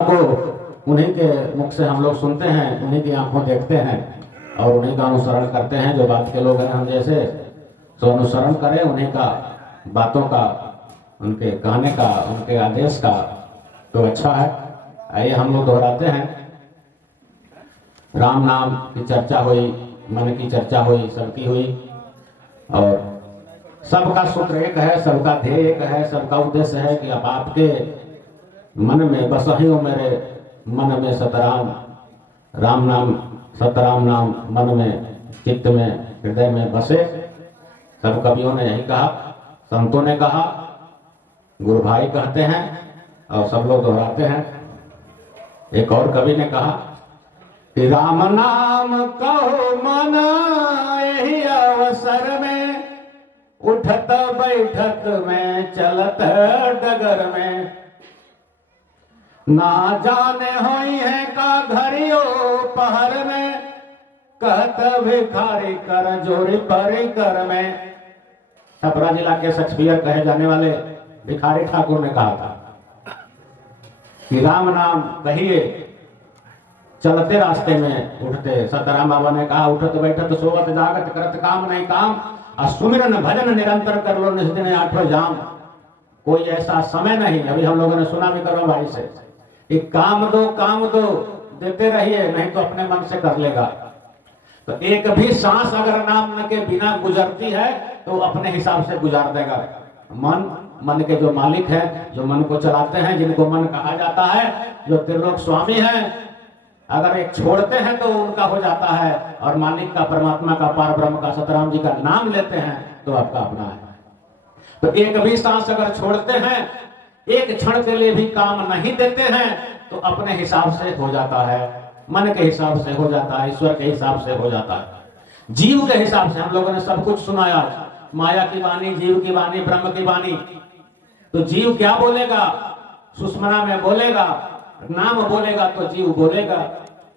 को उन्हीं के मुख से हम लोग सुनते हैं, उन्हीं की आंखों देखते हैं और उन्हीं का अनुसरण करते हैं। जो बात के लोग हैं हम जैसे, तो अनुसरण करें उन्हीं का, बातों का, उनके कहने का, उनके आदेश का, तो अच्छा है। आइए हम लोग दोहराते हैं। राम नाम की चर्चा हुई, मन की चर्चा हुई, सबकी हुई, और सबका सूत्र एक है, सबका ध्येय एक है, सबका उद्देश्य है कि अब आपके मन में बसहि हो, मेरे मन में सतराम राम नाम, सतराम नाम मन में, चित्त में, हृदय में बसे। सब कवियों ने यही कहा, संतों ने कहा, गुरु भाई कहते हैं और सब लोग दोहराते हैं। एक और कवि ने कहा कि राम नाम कहो मन यही अवसर में, उठत बैठत में, चलत डगर में, ना जाने होई है का घरियो पहर में, कहत भिखारी कर जोरी परी कर में। छपरा जिला के शेक्सपियर कहे जाने वाले भिखारी ठाकुर ने कहा था कि राम नाम कहिए चलते रास्ते में, उठते। सतराम बाबा ने कहा उठत बैठत सोवत जागत करत काम नहीं काम, और सुमिरन भजन निरंतर कर लो निज दिन आठों जाम। कोई ऐसा समय नहीं, अभी हम लोगों ने सुना भी करो भाई से, कि काम दो देते रहिए, नहीं तो अपने मन से कर लेगा। तो एक भी सांस अगर नाम के बिना गुजरती है तो अपने हिसाब से गुजार देगा। मन के जो मालिक है, जो मन को चलाते हैं, जिनको मन कहा जाता है, जो त्रिलोक स्वामी हैं, अगर एक छोड़ते हैं तो उनका हो जाता है, और मालिक का, परमात्मा का, पार ब्रह्म का, सतराम जी का नाम लेते हैं तो आपका अपना है। तो एक भी सांस अगर छोड़ते हैं, एक क्षण के लिए भी काम नहीं देते हैं, तो अपने हिसाब से हो जाता है, मन के हिसाब से हो जाता है, ईश्वर के हिसाब से हो जाता है, जीव के हिसाब से। हम लोगों ने सब कुछ सुनाया, माया की वाणी, जीव की वाणी, ब्रह्म की वाणी। तो जीव क्या बोलेगा? सुषमना में बोलेगा, नाम बोलेगा तो जीव बोलेगा।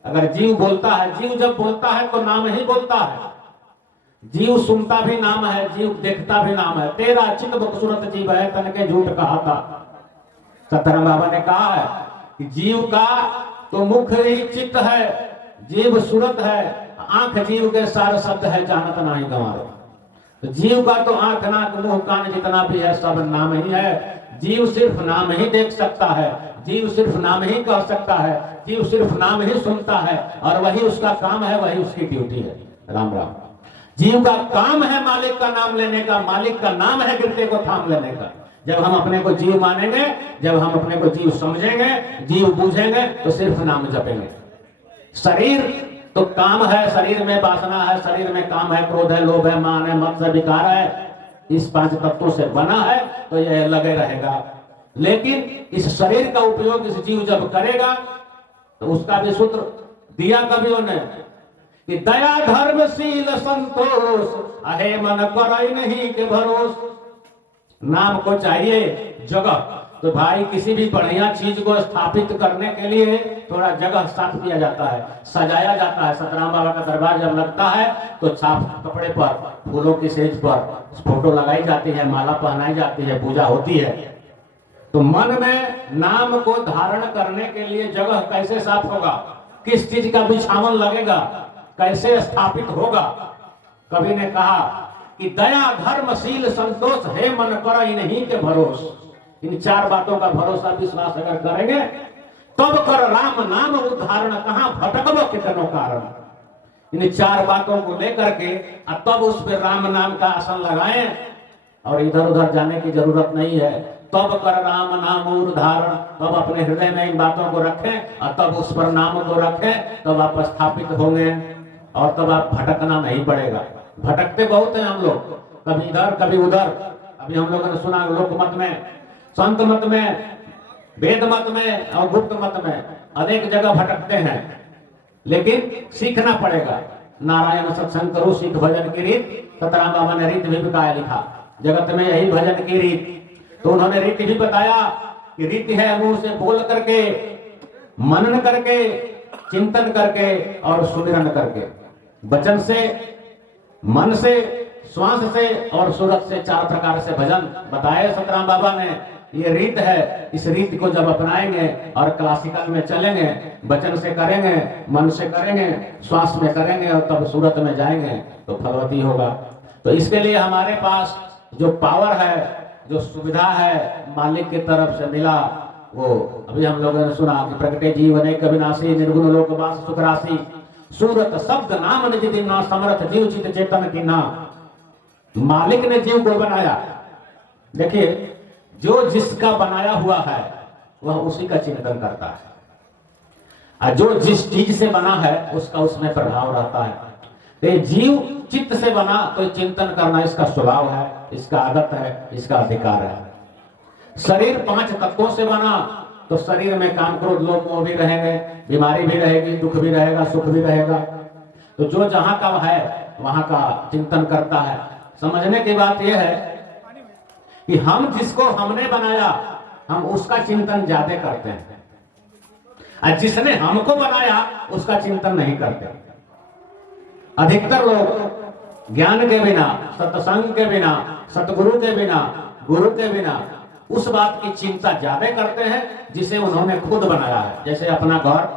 अगर जीव बोलता है, जीव जब बोलता है तो नाम ही बोलता है। जीव सुनता भी नाम है, जीव देखता भी नाम है। तेरा चित्त बदसूरत जीव है, तन के झूठ कहा था। सतराम बाबा ने कहा है कि जीव का तो मुख ही चित्त है, जीव सूरत है, आंख जीव के सार शब्द है, जानत नहीं गंवारो। तो जीव का तो आंख नाक मुंह कान जितना भी है सब नाम ही है। जीव सिर्फ नाम ही देख सकता है, जीव सिर्फ नाम ही कह सकता है, जीव सिर्फ नाम ही सुनता है, और वही उसका काम है, वही उसकी ड्यूटी है। राम राम। जीव का काम है मालिक का नाम लेने का, मालिक का नाम है गिरते को थाम लेने का। जब हम अपने को जीव मानेंगे, जब हम अपने को जीव समझेंगे, जीव बूझेंगे, तो सिर्फ नाम जपेंगे। शरीर तो काम है, शरीर में वासना है, शरीर में काम है, क्रोध है, लोभ है, मान है, मत्सर विकार है, इस 5 तत्वों से बना है, तो यह लगे रहेगा। लेकिन इस शरीर का उपयोग इस जीव जब करेगा, तो उसका भी सूत्र दिया कवियों ने कि दया धर्मशील संतोष, अहे मन करई नहीं के भरोस। नाम को चाहिए जगह, तो भाई किसी भी बढ़िया चीज को स्थापित करने के लिए थोड़ा जगह साफ किया जाता है, सजाया जाता है। सतराम बाबा का दरबार जब लगता है तो साफ कपड़े पर, फूलों की सेज पर फोटो लगाई जाती है, माला पहनाई जाती है, पूजा होती है। तो मन में नाम को धारण करने के लिए जगह कैसे साफ होगा, किस चीज का बिछावन लगेगा, कैसे स्थापित होगा। कवि ने कहा कि दया धर्मशील संतोष है मन करई नहीं के भरोस। इन 4 बातों का भरोसा विश्वास अगर करेंगे तब कर राम नाम उद्धारण, कहां भटकबो कितनो कारण। इन 4 बातों को लेकर के तब उस पर राम नाम का आसन लगाएं, और इधर उधर जाने की जरूरत नहीं है। तब कर राम नाम उद्धारण, तब अपने हृदय में इन बातों को रखें और तब उस पर नाम को रखें, तब आप स्थापित होंगे और तब आप भटकना नहीं पड़ेगा। भटकते बहुत हैं हम लोग, कभी इधर कभी उधर। अभी हम लोगों ने सुना लोक मत में, संत मत में, वेद मत में और गुप्त मत में अनेक जगह भटकते हैं, लेकिन सीखना पड़ेगा। नारायण सत्संग करो सीख भजन की रीत। सतराम बाबा ने रीत भी बताया, लिखा जगत में यही भजन की रीत। तो उन्होंने रीत भी बताया कि रीत है मुंह से बोल करके, मनन करके, चिंतन करके और सुमिरन करके। वचन से, मन से, श्वास से और सूरत से 4 प्रकार से भजन बताए सतराम बाबा ने। ये रीत है। इस रीत को जब अपनाएंगे और क्लासिकल में चलेंगे, वचन से करेंगे, मन से करेंगे, श्वास में करेंगे और तब सूरत में जाएंगे तो फलवती होगा। तो इसके लिए हमारे पास जो पावर है, जो सुविधा है मालिक की तरफ से मिला, वो अभी हम लोगों ने सुना कि प्रगटे जीवन कविनाशी निर्गुण लोक वास सुख राशि सूरत शब्द नाम निज दीना समर्थ जीव चित चेतन की ना। मालिक ने जीव को बनाया। देखिए, जो जिसका बनाया हुआ है वह उसी का चिंतन करता है, और जो जिस चीज से बना है उसका उसमें प्रभाव रहता है। तो जीव चित्त से बना तो चिंतन करना इसका स्वभाव है, इसका आदत है, इसका अधिकार है। शरीर 5 तत्वों से बना तो शरीर में काम क्रोध लोभ मोह भी रहेंगे, बीमारी भी रहेगी, दुख भी रहेगा, सुख भी रहेगा। तो जो जहां का है वहां का चिंतन करता है। समझने की बात यह है कि हम जिसको हमने बनाया हम उसका चिंतन ज्यादा करते हैं, और जिसने हमको बनाया उसका चिंतन नहीं करते। अधिकतर लोग ज्ञान के बिना, सत्संग के बिना, सतगुरु के बिना, गुरु के बिना उस बात की चिंता ज्यादा करते हैं जिसे उन्होंने खुद बनाया है। जैसे अपना घर,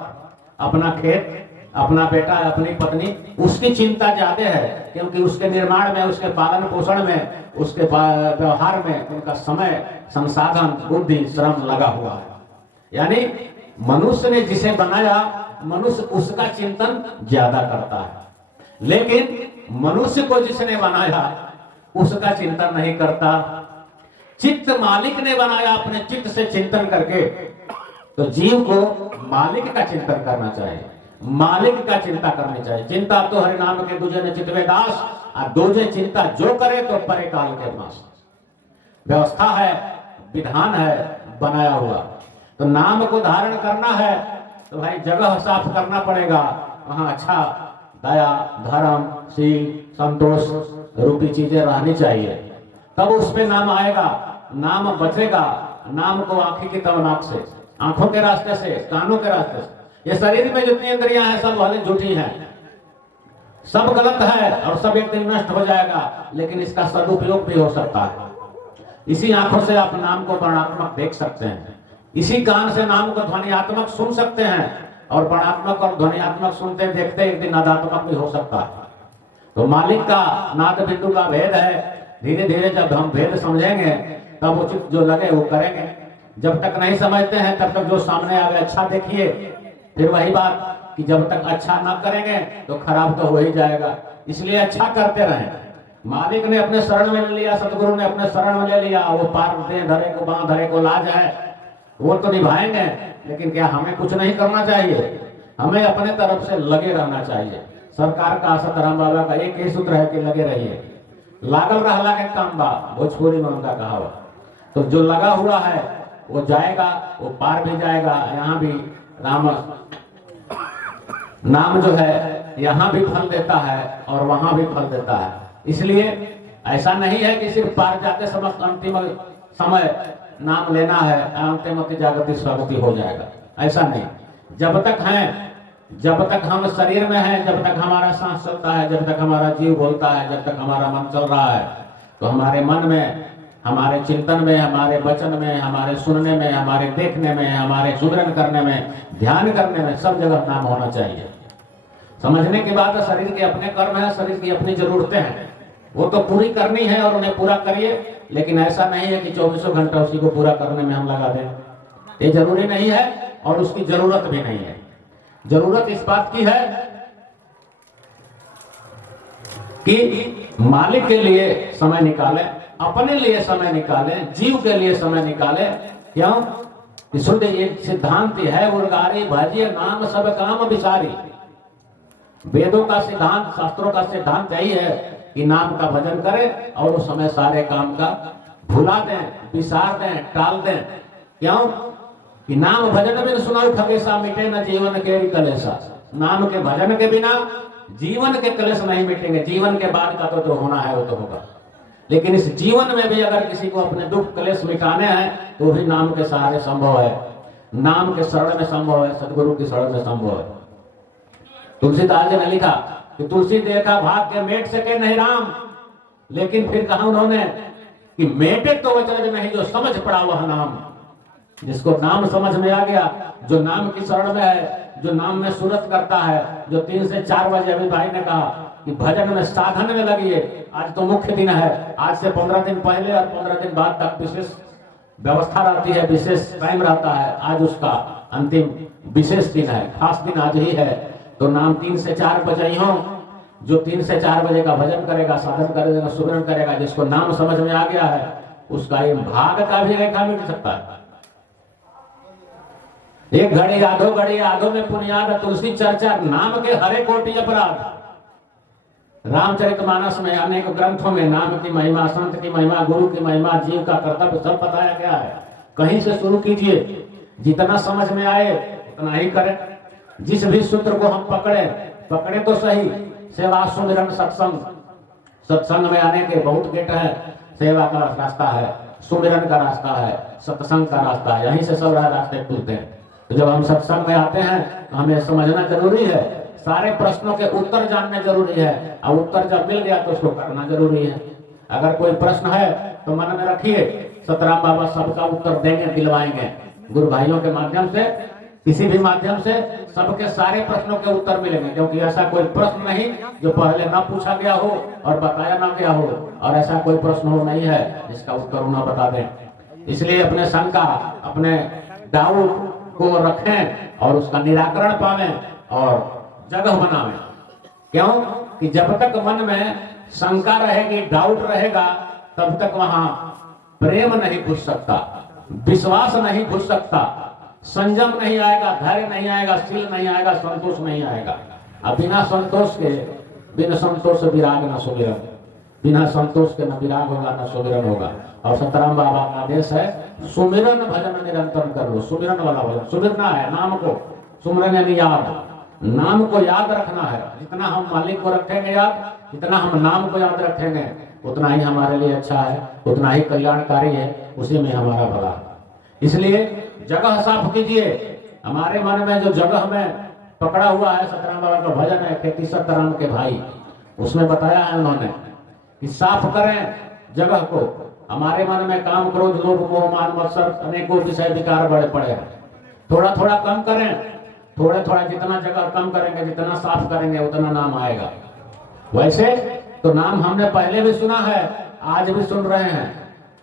अपना खेत, अपना बेटा, अपनी पत्नी, उसकी चिंता ज्यादा है क्योंकि उसके निर्माण में, उसके पालन पोषण में, उसके व्यवहार में उनका समय, संसाधन, बुद्धि, श्रम लगा हुआ है। यानी मनुष्य ने जिसे बनाया, मनुष्य उसका चिंतन ज्यादा करता है। लेकिन मनुष्य को जिसने बनाया उसका चिंतन नहीं करता। चित्त मालिक ने बनाया अपने चित्त से चिंतन करके। तो जीव को मालिक का चिंतन करना चाहिए, मालिक का चिंता करनी चाहिए। चिंता तो हरि नाम के दूजे ने चितवे दास, और दूजे चिंता जो करे तो परे काल के पास। व्यवस्था है, विधान है बनाया हुआ। तो नाम को धारण करना है तो भाई जगह साफ करना पड़ेगा, वहां अच्छा दया, धर्म, शील, संतोष रूपी चीजें रहनी चाहिए, तब उस पे नाम आएगा, नाम बचेगा। नाम को आंखी की तवनाक से, आंखों के रास्ते से, कानों के रास्ते से। ये शरीर में जितनी इंद्रियां हैं सब वाले झूठी हैं, सब गलत है और सब एक दिन नष्ट हो जाएगा, लेकिन इसका सदुपयोग भी हो सकता है। इसी आंखों से आप नाम को वर्णात्मक देख सकते हैं, इसी कान से नाम को ध्वनियात्मक सुन सकते हैं, और वर्णात्मक और ध्वनियात्मक सुनते देखते एक दिन नादात्मक भी हो सकता है। तो मालिक का नाद बिंदु का भेद है। धीरे धीरे जब हम भेद समझेंगे तब उचित जो लगे वो करेंगे। जब तक नहीं समझते हैं तब तक जो सामने आवे अच्छा देखिए। फिर वही बात कि जब तक अच्छा ना करेंगे तो खराब तो हो ही जाएगा, इसलिए अच्छा करते रहें। मालिक ने अपने शरण में ले लिया, सतगुरु ने अपने शरण में ले लिया, वो पार दे धरे को बांध धरे को लाज है, वो तो निभाएंगे। लेकिन क्या हमें कुछ नहीं करना चाहिए? हमें अपने तरफ से लगे रहना चाहिए। सरकार का, सतराम बाबा का एक ही सूत्र है कि लगे रहिए। लागल रहला के काम बा, भोजपुरी में उनका कहावत। तो जो लगा हुआ है वो जाएगा, वो पार भी जाएगा। यहाँ भी राम नाम जो है यहाँ भी फल देता है और वहां भी फल देता है। इसलिए ऐसा नहीं है कि सिर्फ पार जाते समस्त अंतिम समय नाम लेना है, अंतिमति जागृति स्वागति हो जाएगा, ऐसा नहीं। जब तक हैं, जब तक हम शरीर में हैं, जब तक हमारा सांस चलता है, जब तक हमारा जीव बोलता है, जब तक हमारा मन चल रहा है, तो हमारे मन में, हमारे चिंतन में, हमारे वचन में, हमारे सुनने में, हमारे देखने में, हमारे सुदृढ़ करने में, ध्यान करने में, सब जगह नाम होना चाहिए। समझने की बात है, शरीर के अपने कर्म है, शरीर की अपनी जरूरतें हैं, वो तो पूरी करनी है और उन्हें पूरा करिए। लेकिन ऐसा नहीं है कि 24 घंटा उसी को पूरा करने में हम लगा दें, ये जरूरी नहीं है और उसकी जरूरत भी नहीं है। जरूरत इस बात की है कि मालिक के लिए समय निकालें, अपने लिए समय निकालें, जीव के लिए समय निकालें। क्यों? शुद्ध एक सिद्धांत है, उर्गारी भाजिए नाम सब काम विचारी। वेदों का सिद्धांत, शास्त्रों का सिद्धांत यही है कि नाम का भजन करें और उस समय सारे काम का भुला दें, विसार दें, टाल दें। क्यों? कि नाम भजन में सुनाओ खगेशा, मिटे न जीवन के कलेशा। नाम के भजन के बिना जीवन के कलेश नहीं मिटेंगे। जीवन के बाद का तो जो होना है वो तो होगा, लेकिन इस जीवन में भी अगर किसी को अपने दुख कलेश मिटाने हैं तो भी नाम के सहारे संभव है, नाम के शरण में संभव है, सदगुरु की शरण में संभव है। तुलसीदास जी ने लिखा कि तुलसी देखा भाग के मेट सके नहीं राम, लेकिन फिर कहा उन्होंने कि मेटे तो वज्रज नहीं जो समझ पड़ा वह नाम। जिसको नाम समझ में आ गया, जो नाम की शरण में है, जो नाम में सूरत करता है, जो 3 से 4 बजे अभी भाई ने कहा कि भजन में साधन में लगिए। आज तो मुख्य दिन है, आज से 15 दिन पहले और 15 दिन बाद तक विशेष व्यवस्था रहती है, विशेष टाइम रहता है। आज उसका अंतिम विशेष दिन है, खास दिन आज ही है। तो नाम 3 से 4 बजे ही हो, जो 3 से 4 बजे का भजन करेगा, साधन करेगा, सुमिरन करेगा, जिसको नाम समझ में आ गया है, उसका ये भाग का भी रेखा मिट सकता है। एक घड़ी आधो घड़ी आधो में पुनियाद तुलसी चर्चा, नाम के हरे कोटि अपराध। रामचरितमानस में अनेक ग्रंथों में नाम की महिमा, संत की महिमा, गुरु की महिमा, जीव का कर्तव्य सब बताया गया है। कहीं से शुरू कीजिए, जितना समझ में आए उतना ही करें। जिस भी सूत्र को हम पकड़े तो सही। सेवा, सुमिरन, सत्संग। सत्संग में आने के बहुत गेट है। सेवा का रास्ता है, सुमिरन का रास्ता है, सत्संग का रास्ता है, यहीं से सब रास्ते खुलते हैं। तो जब हम सत्संग में आते हैं तो हमें समझना जरूरी है, सारे प्रश्नों के उत्तर जानने जरूरी है, और उत्तर जब मिल गया तो उसको करना जरूरी है। अगर कोई प्रश्न है तो मन में रखिए, सतराम बाबा सबका उत्तर देंगे, दिलवाएंगे। गुरु भाइयों के माध्यम से, किसी भी माध्यम से सबके सारे प्रश्नों के उत्तर मिलेंगे, क्योंकि ऐसा कोई प्रश्न नहीं जो पहले ना पूछा गया हो और बताया ना गया हो, और ऐसा कोई प्रश्न हो नहीं है जिसका उत्तर ना बता दें। इसलिए अपने शंका, अपने डाउट को रखें और उसका निराकरण पावें और जगह बनावें। क्यों कि जब तक मन में शंका रहेगी, डाउट रहेगा, तब तक वहां प्रेम नहीं घुस सकता, विश्वास नहीं घुस सकता, संयम नहीं आएगा, धैर्य नहीं आएगा, शील नहीं आएगा, संतोष नहीं आएगा। अब बिना संतोष के, बिना संतोष विराग न सुमिरन, बिना संतोष के न विराग होगा न सुमिरन होगा। और सतराम बाबा का आदेश है, सुमिरन भजन निरंतर करो। सुमिरन वाला भजन, सुमिरना है नाम को, सुमिरन यानी याद, नाम को याद रखना है। जितना हम मालिक को रखेंगे याद, जितना हम नाम को याद रखेंगे, उतना ही हमारे लिए अच्छा है, उतना ही कल्याणकारी है, उसी में हमारा भला है। इसलिए जगह साफ कीजिए। हमारे मन में जो जगह में पकड़ा हुआ है, सतराम बाबा का भजन है खेती सतराम के भाई, उसमें बताया है उन्होंने कि साफ करें जगह को। हमारे मन में काम, क्रोध, लोभ, मोह, मान, मत्सर, अनेकों विषय विकार बड़े पड़े हैं। थोड़ा थोड़ा कम करें, थोड़ा थोड़ा जितना जगह कम करेंगे, जितना साफ करेंगे, उतना नाम आएगा। वैसे तो नाम हमने पहले भी सुना है, आज भी सुन रहे हैं।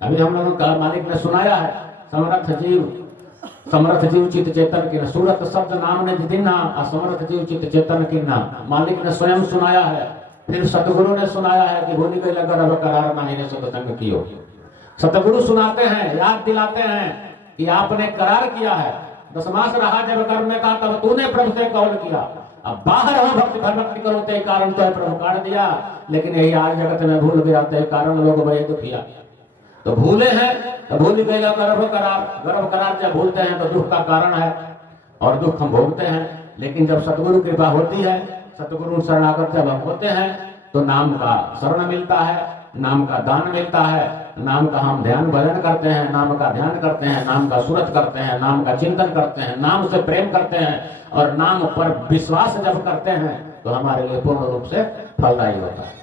अभी हम लोगों का मालिक ने सुनाया है, समर्थ जीव चित्त चेतन की सूरत शब्द नाम ने दिना, असमर्थ जीव चित्त चेतन की ना। मालिक ने स्वयं सुनाया है, फिर सतगुरु ने सुनाया है कि भूलि गई लगा रब करार नहीं ने सतसंग कियो। सतगुरु सुनाते हैं, याद दिलाते हैं कि आपने करार किया है। 10 मास रहा जब कर्म में था, तब तूने प्रभु से कौल किया। अब बाहर हो भक्ति करो ते कारण तो प्रभु काट दिया, लेकिन यही आज जगत में भूल गया ते कारण लोग बड़े दुखिया। तो भूले हैं तो भूल गए गर्भ करार जब भूलते हैं तो दुख का कारण है और दुख हम भोगते हैं। लेकिन जब सतगुरु कृपा होती है, सतगुरु शरणागत जब हम होते हैं, तो नाम का शरण मिलता है, नाम का दान मिलता है, नाम का हम ध्यान भजन करते हैं, नाम का ध्यान करते हैं, नाम का सूरत करते हैं, नाम का चिंतन करते हैं, नाम से प्रेम करते हैं, और नाम पर विश्वास जब करते हैं तो हमारे लिए पूर्ण रूप से फलदायी होता है।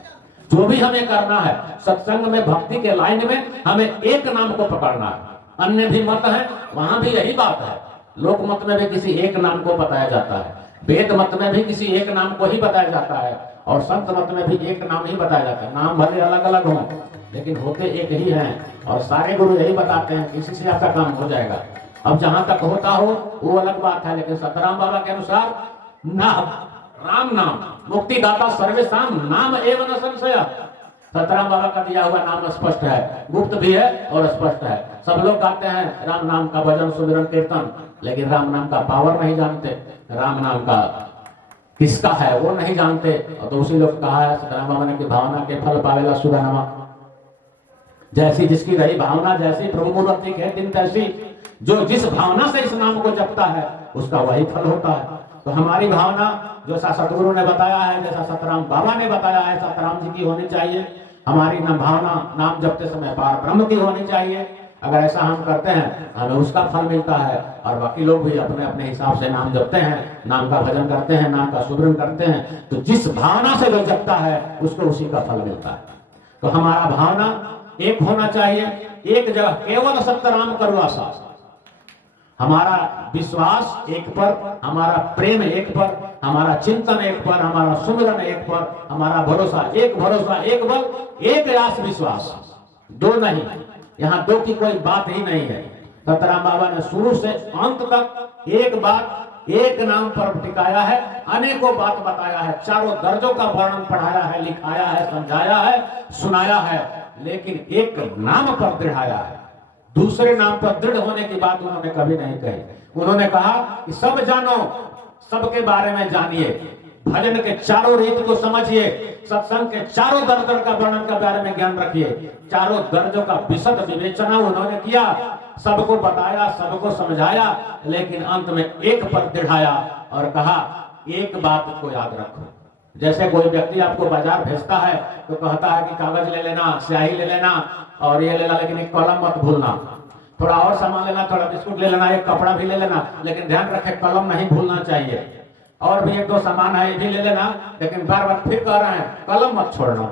जो भी हमें करना है सत्संग में, भक्ति के लाइन में, हमें एक नाम को पकड़ना है। अन्य भी मत है, वहां भी यही बात है। लोक मत में भी किसी एक नाम को बताया जाता है, वेद मत में भी किसी एक नाम को ही बताया जाता है, और संत मत में भी एक नाम ही बताया जाता है। नाम भले अलग अलग हों, लेकिन होते एक ही हैं, और सारे गुरु यही बताते हैं कि इसी से आपका काम हो जाएगा। अब जहां तक होता हो वो अलग बात है, लेकिन सतराम बाबा के अनुसार नाम, राम नाम मुक्तिदाता सर्वेशाम नाम एवं न संशय। सतराम बाबा का दिया हुआ नाम स्पष्ट है, गुप्त भी है और स्पष्ट है। सब लोग गाते हैं राम नाम का भजन सुमिरन कीर्तन, लेकिन राम नाम का पावर नहीं जानते, राम नाम का किसका है वो नहीं जानते। और तो उसी लोग कहा है सतराम बाबा ने कि भावना के फल पावेला सुरानमा। जैसी जिसकी रही भावना, जैसी प्रभु मूर्ति के दिन तैसी, जो जिस भावना से इस नाम को जपता है उसका वही फल होता है। तो हमारी भावना जैसा सतगुरु ने बताया है, जैसा सतराम बाबा ने बताया है, सतराम जी की होनी चाहिए। हमारी भावना नाम जपते समय पार ब्रह्म की होनी चाहिए। अगर ऐसा हम करते हैं हमें उसका फल मिलता है, और बाकी लोग भी अपने अपने हिसाब से नाम जपते हैं, नाम का भजन करते हैं, नाम का सुमिरन करते हैं, तो जिस भावना से जो जपता है उसको उसी का फल मिलता है। तो हमारा भावना एक होना चाहिए, एक जगह केवल सत्तराम करुआसा। हमारा विश्वास एक पर, हमारा प्रेम एक पर, हमारा चिंतन एक पर, हमारा सुमिरन एक पर, हमारा भरोसा, एक बल, एक आस विश्वास, दो नहीं। यहाँ दो की कोई बात ही नहीं है। सतराम बाबा ने शुरू से अंत तक एक बात, एक नाम पर टिकाया है, अनेकों बात बताया है, चारों दर्जों का वर्णन पढ़ाया है, लिखाया है, समझाया है, सुनाया है, लेकिन एक नाम पर दृढ़ाया है। दूसरे नाम पर दृढ़ होने की बात उन्होंने कभी नहीं कही। उन्होंने कहा कि सब जानो, सबके बारे में जानिए, भजन के चारों रीत को समझिए, सत्संग के चारों दर्जों का वर्णन के बारे में ज्ञान रखिए। चारों दर्जों का विशद विवेचना उन्होंने किया, सबको बताया, सबको समझाया, लेकिन अंत में एक पर दृढ़ाया और कहा एक बात को याद रखो। जैसे कोई व्यक्ति आपको बाजार भेजता है तो कहता है कि कागज ले लेना, स्याही ले लेना और ये लेना, लेकिन एक कलम मत भूलना, थोड़ा और सामान लेना, थोड़ा बिस्कुट ले लेना, एक कपड़ा भी ले लेना, लेकिन ध्यान रखे कलम नहीं भूलना चाहिए। और भी एक दो सामान है ये भी ले लेना, लेकिन बार बार फिर कह रहे हैं कलम मत छोड़ना।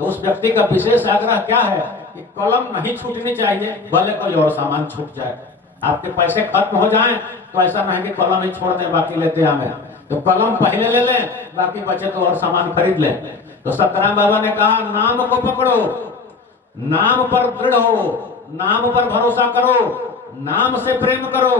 तो उस व्यक्ति का विशेष आग्रह क्या है कि कलम नहीं छूटनी चाहिए, भले कोई और सामान छूट जाए। आपके पैसे खत्म हो जाएं तो ऐसा नहीं कि कलम ही छोड़ दें बाकी लेते आवे, तो कलम पहले ले लें, बाकी बचे तो और सामान खरीद लें। तो सतराम बाबा ने कहा नाम को पकड़ो, नाम पर दृढ़ हो, नाम पर भरोसा करो, नाम से प्रेम करो,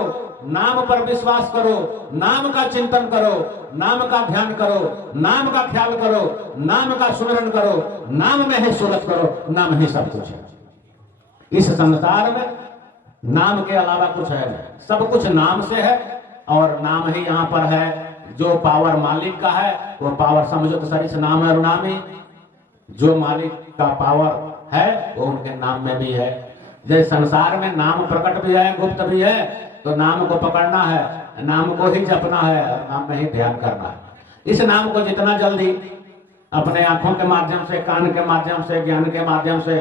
नाम पर विश्वास करो, नाम का चिंतन करो, नाम का ध्यान करो, नाम का ख्याल करो, नाम का सुमिरन करो, नाम में ही सूरत करो, नाम ही सब कुछ है। इस संसार में नाम के अलावा कुछ है नहीं, सब कुछ नाम से है और नाम ही यहाँ पर है। जो पावर मालिक का है वो पावर समझो तो सर इस नाम है नामी, जो मालिक का पावर है वो उनके नाम में भी है। जैसे संसार में नाम प्रकट भी है, गुप्त भी है, तो नाम को पकड़ना है, नाम को ही जपना है, नाम में ही ध्यान करना है। इस नाम को जितना जल्दी अपने आंखों के माध्यम से, कान के माध्यम से, ज्ञान के माध्यम से,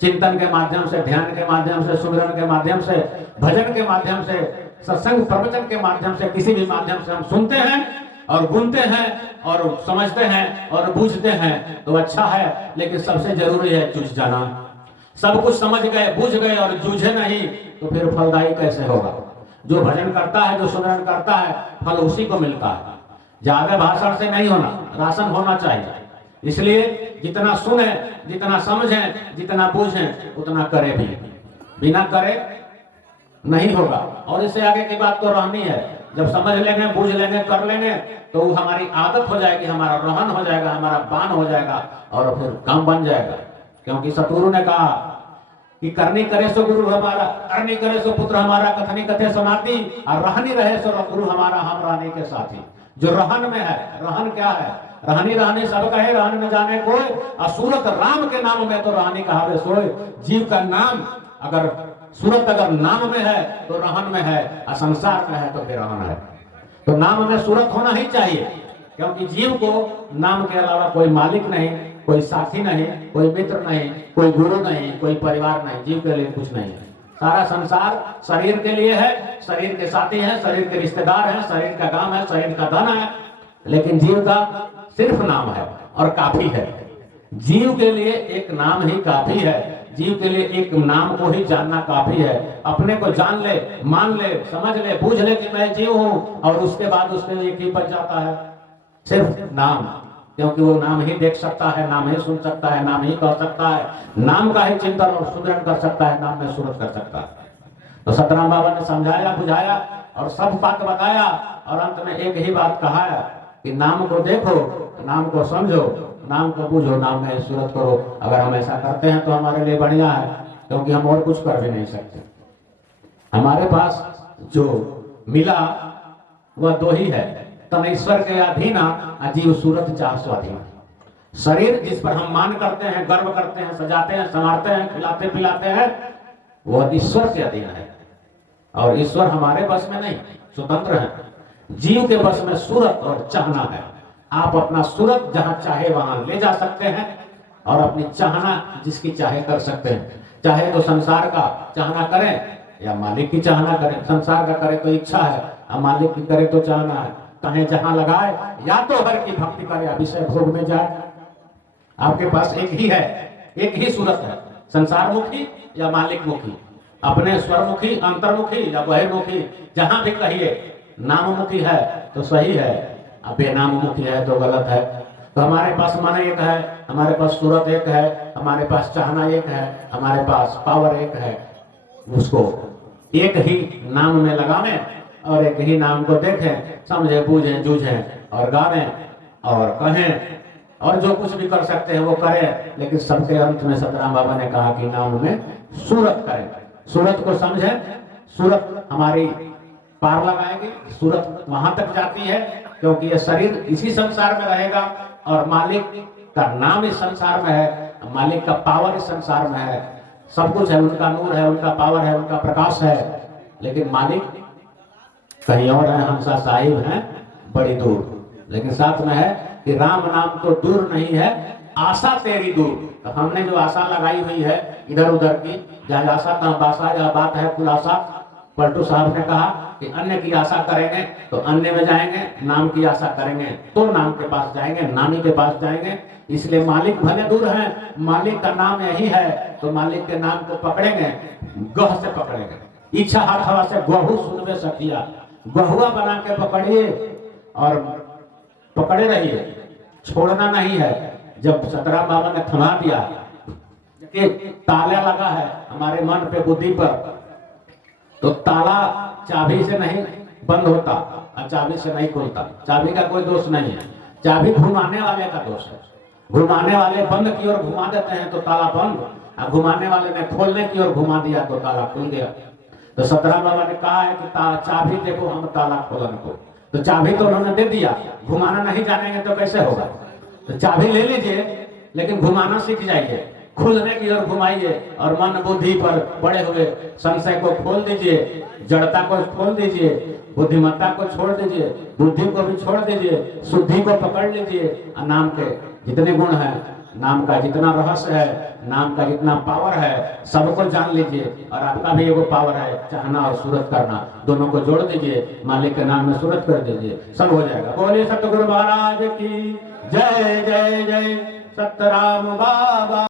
चिंतन के माध्यम से, ध्यान के माध्यम से, सुमिरन के माध्यम से, भजन के माध्यम से, सत्संग प्रवचन के माध्यम से, किसी भी माध्यम से हम सुनते हैं और गुनते हैं और समझते हैं और बूझते हैं तो अच्छा है, लेकिन सबसे जरूरी है जूझ जाना। सब कुछ समझ गए, बूझ गए और जूझे नहीं तो फिर फलदायी कैसे होगा। जो भजन करता है, जो सुमिरन करता है, फल उसी को मिलता है। ज्यादा भाषण से नहीं होना, राशन होना चाहिए। इसलिए जितना सुने, जितना समझें, जितना बूझें उतना करे भी, बिना करे नहीं होगा। और इससे आगे की बात तो रहनी है, जब समझ लेंगे, बूझ लेंगे, कर लेंगे तो वो हमारी आदत हो जाएगी, हमारा रहन हो जाएगा, हमारा बान हो जाएगा और फिर काम बन जाएगा। क्योंकि सतगुरु ने कहा कि करनी करे सो गुरु हमारा, करनी करे सो पुत्र हमारा, कथनी कथे समाती, और रहनी रहे सो गुरु हमारा, हम रहने के साथी। जो रहन में है, रहन क्या है, रहनी रहनी सब कहे, रहन न जाने कोई, असुरत राम के नाम में तो रहनी कहावे सोए। जीव का नाम अगर सूरत अगर नाम में है तो रहन में है, और संसार में है तो फिर रहन है। तो नाम में सूरत होना ही चाहिए, क्योंकि जीव को नाम के अलावा कोई मालिक नहीं, कोई साथी नहीं, कोई मित्र नहीं, कोई गुरु नहीं, कोई परिवार नहीं, जीव के लिए कुछ नहीं है। सारा संसार शरीर के लिए है, शरीर के साथी हैं, शरीर के रिश्तेदार हैं, शरीर का काम है, शरीर का धन है, लेकिन जीव का सिर्फ नाम है और काफी है। जीव के लिए एक नाम ही काफी है, जीव के लिए एक नाम को ही जानना काफी है। अपने को जान ले, मान ले, समझ ले, बूझ ले कि मैं जीव हूं, और उसके बाद उसके लिए एक ही बच जाता है, सिर्फ नाम। क्योंकि वो नाम ही देख सकता है, नाम ही सुन सकता है, नाम ही कह सकता है, नाम का ही चिंतन और सुमिरन कर सकता है, नाम में सूरत कर सकता है। तो सतराम बाबा ने समझाया, बुझाया और सब बात बताया, और अंत में एक ही बात कहा है कि नाम को देखो, नाम को समझो, नाम को बूझो, नाम में सूरत करो। अगर हम ऐसा करते हैं तो हमारे लिए बढ़िया है, क्योंकि हम और कुछ कर भी नहीं सकते। हमारे पास जो मिला वह दो ही है, तन ईश्वर के अधीन, अजीव सूरत चाह स्वाधीन। शरीर जिस पर हम मान करते हैं, गर्व करते हैं, सजाते हैं, संवारते हैं, खिलाते पिलाते हैं, वह ईश्वर के अधीन है, और ईश्वर हमारे बस में नहीं, स्वतंत्र है। जीव के बस में सूरत और चाहना है। आप अपना सूरत जहां चाहे वहां ले जा सकते हैं और अपनी चाहना जिसकी चाहे कर सकते हैं। चाहे तो संसार का चाहना करें या मालिक की चाहना करें। संसार का करे तो इच्छा है, और मालिक की करे तो चाहना है। कहीं जहां लगाए, या तो हर की भक्ति करे या विषय भोग में जाए। आपके पास एक ही है, एक ही सूरत है, संसार मुखी या मालिक मुखी, अपने स्वरमुखी, अंतर्मुखी या बहिर्मुखी, जहां भी कहिए नाममुखी है तो सही है, अब बेनाममुखी है तो गलत है। तो हमारे पास मन एक है, हमारे पास सूरत एक है, हमारे पास चाहना एक है, हमारे पास पावर एक है। उसको एक ही नाम में लगावें और एक ही नाम को देखें, समझे, बूझें, जूझें और गावें और कहें और जो कुछ भी कर सकते हैं वो करें, लेकिन सबके अंत में सतराम बाबा ने कहा कि नाम में सूरत करें। सूरत को समझें, सूरत हमारी पार लगाएगी, सूरत वहां तक जाती है क्योंकि ये शरीर इसी संसार में रहेगा और मालिक का नाम इस संसार में है, मालिक का पावर इस संसार में है, सब कुछ है, उनका नूर है, उनका पावर है, उनका प्रकाश है, लेकिन मालिक कहीं और है, हंसा साहिब हैं बड़ी दूर। लेकिन साथ में है कि राम नाम तो दूर नहीं है, आशा तेरी दूर। तो हमने जो आशा लगाई हुई है इधर उधर की, जहाँ आशा तहाँ बासा, या बात है खुलासा। पलटू साहब ने कहा कि अन्य की आशा करेंगे तो अन्य में जाएंगे, नाम की आशा करेंगे तो नाम के पास जाएंगे, नामी के पास जाएंगे। इसलिए मालिक भले दूर है, मालिक का नाम यही है, तो मालिक के नाम को पकड़ेंगे, गह से पकड़ेंगे। इच्छा हाथ हवा से गहू सुनवे सखिया, गहुआ बना के पकड़िए और पकड़े रहिए, छोड़ना नहीं है। जब सतराम बाबा ने थमा दिया कि ताला लगा है हमारे मन पे, बुद्धि पर, तो ताला चाबी से नहीं बंद होता और चाबी से नहीं खुलता। चाबी का कोई दोष नहीं है, चाबी घुमाने वाले का दोष है। घुमाने वाले बंद की ओर घुमा देते हैं तो ताला बंद, और घुमाने वाले ने खोलने की ओर घुमा दिया तो ताला खुल गया। तो सतराम बाबा ने कहा है कि चाबी देखो, हम ताला खोलन को। तो चाबी तो उन्होंने दे दिया, घुमाना नहीं जानेंगे तो कैसे होगा। तो चाबी ले लीजिए लेकिन घुमाना सीख जाइए, खुलने की ओर घुमाइए और मन बुद्धि पर पड़े हुए संशय को खोल दीजिए, जड़ता को खोल दीजिए, बुद्धिमत्ता को छोड़ दीजिए, बुद्धि को भी छोड़ दीजिए, शुद्धि को पकड़ लीजिए। नाम के जितने गुण हैं, नाम का जितना रहस्य है, नाम का जितना पावर है, सबको जान लीजिए। और आपका भी एगो पावर है, चाहना और सूरत करना, दोनों को जोड़ दीजिए, मालिक के नाम में सूरत कर दीजिए, सब हो जाएगा। बोलिए सतगुरु महाराज की जय जय जय। सतराम बाबा।